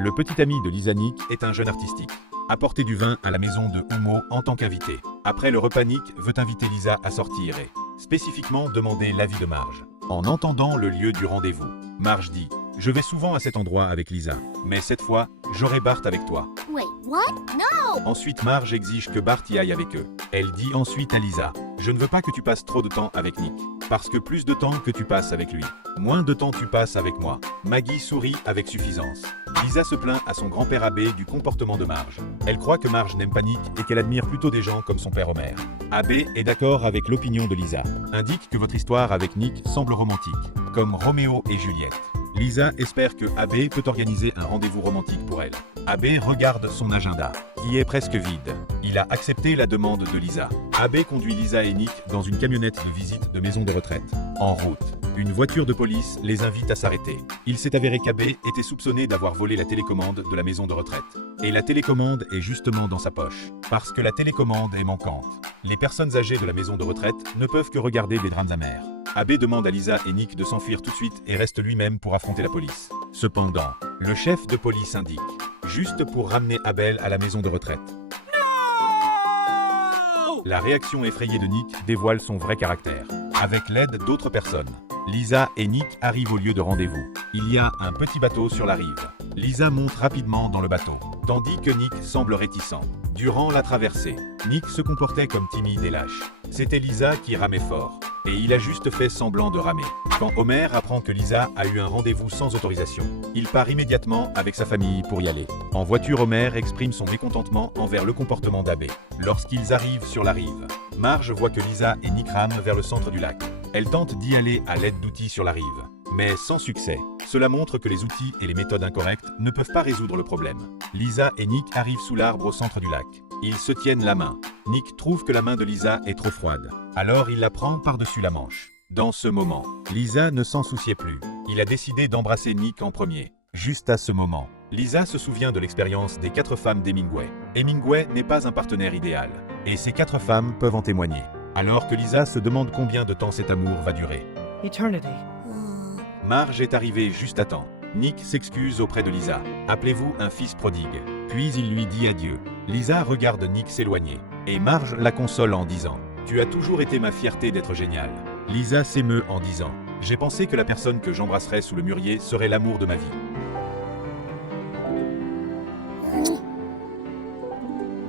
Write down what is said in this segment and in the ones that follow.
Le petit ami de Lisa, Nick, est un jeune artistique. Apporter du vin à la maison de Homo en tant qu'invité. Après le repas, Nick veut inviter Lisa à sortir et, spécifiquement, demander l'avis de Marge. En entendant le lieu du rendez-vous, Marge dit « Je vais souvent à cet endroit avec Lisa, mais cette fois, j'aurai Bart avec toi. » Wait, what? No! Ensuite, Marge exige que Bart y aille avec eux. Elle dit ensuite à Lisa « Je ne veux pas que tu passes trop de temps avec Nick, parce que plus de temps que tu passes avec lui, moins de temps tu passes avec moi. » Maggie sourit avec suffisance. Lisa se plaint à son grand-père Abbé du comportement de Marge. Elle croit que Marge n'aime pas Nick et qu'elle admire plutôt des gens comme son père Homer. Abbé est d'accord avec l'opinion de Lisa. Indique que votre histoire avec Nick semble romantique, comme Roméo et Juliette. Lisa espère que Abbé peut organiser un rendez-vous romantique pour elle. Abbé regarde son agenda, qui est presque vide. Il a accepté la demande de Lisa. Abbé conduit Lisa et Nick dans une camionnette de visite de maison de retraite. En route, une voiture de police les invite à s'arrêter. Il s'est avéré qu'Abbé était soupçonné d'avoir volé la télécommande de la maison de retraite. Et la télécommande est justement dans sa poche, parce que la télécommande est manquante. Les personnes âgées de la maison de retraite ne peuvent que regarder des drames amers. Abbé demande à Lisa et Nick de s'enfuir tout de suite et reste lui-même pour affronter la police. Cependant, le chef de police indique « Juste pour ramener Abel à la maison de retraite. » La réaction effrayée de Nick dévoile son vrai caractère. Avec l'aide d'autres personnes, Lisa et Nick arrivent au lieu de rendez-vous. Il y a un petit bateau sur la rive. Lisa monte rapidement dans le bateau, tandis que Nick semble réticent. Durant la traversée, Nick se comportait comme timide et lâche. C'était Lisa qui ramait fort, et il a juste fait semblant de ramer. Quand Homer apprend que Lisa a eu un rendez-vous sans autorisation, il part immédiatement avec sa famille pour y aller. En voiture, Homer exprime son mécontentement envers le comportement d'Abbé. Lorsqu'ils arrivent sur la rive, Marge voit que Lisa et Nick rament vers le centre du lac. Elle tente d'y aller à l'aide d'outils sur la rive, mais sans succès. Cela montre que les outils et les méthodes incorrectes ne peuvent pas résoudre le problème. Lisa et Nick arrivent sous l'arbre au centre du lac. Ils se tiennent la main. Nick trouve que la main de Lisa est trop froide. Alors il la prend par-dessus la manche. Dans ce moment, Lisa ne s'en souciait plus. Il a décidé d'embrasser Nick en premier. Juste à ce moment, Lisa se souvient de l'expérience des 4 femmes d'Hemingway. Hemingway n'est pas un partenaire idéal, et ces 4 femmes peuvent en témoigner. Alors que Lisa se demande combien de temps cet amour va durer. Eternity. Marge est arrivée juste à temps. Nick s'excuse auprès de Lisa. « Appelez-vous un fils prodigue ?» Puis il lui dit adieu. Lisa regarde Nick s'éloigner, et Marge la console en disant « Tu as toujours été ma fierté d'être génial. » Lisa s'émeut en disant « J'ai pensé que la personne que j'embrasserais sous le mûrier serait l'amour de ma vie. »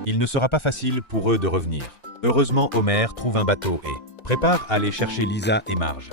Il ne sera pas facile pour eux de revenir. Heureusement, Homer trouve un bateau et prépare à aller chercher Lisa et Marge.